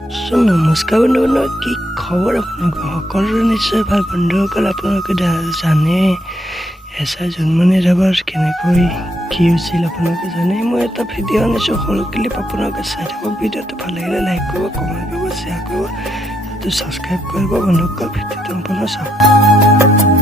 নমস্কাৰ বন্ধুসকল, কি খবৰ আপোনালোকৰ সকলোৰে? নিশ্চয় ভাল। বন্ধুসকল, আপোনালোকে জানে এছাই জন্মনি ৰাভাৰ কেনেকৈ কি হৈছিল আপোনালোকে জানে। মই এটা ভিডিঅ' আনিছোঁ, সৰু ক্লিপ, আপোনালোকে চাই থাকক। ভিডিঅ'টো ভাল লাগিলে লাইক কৰিব, কমেণ্ট কৰিব, শ্বেয়াৰ কৰিব, ছাবস্ক্ৰাইব কৰিব। বন্ধুসকল, ভিডিঅ'টো সম্পূৰ্ণ চাওক।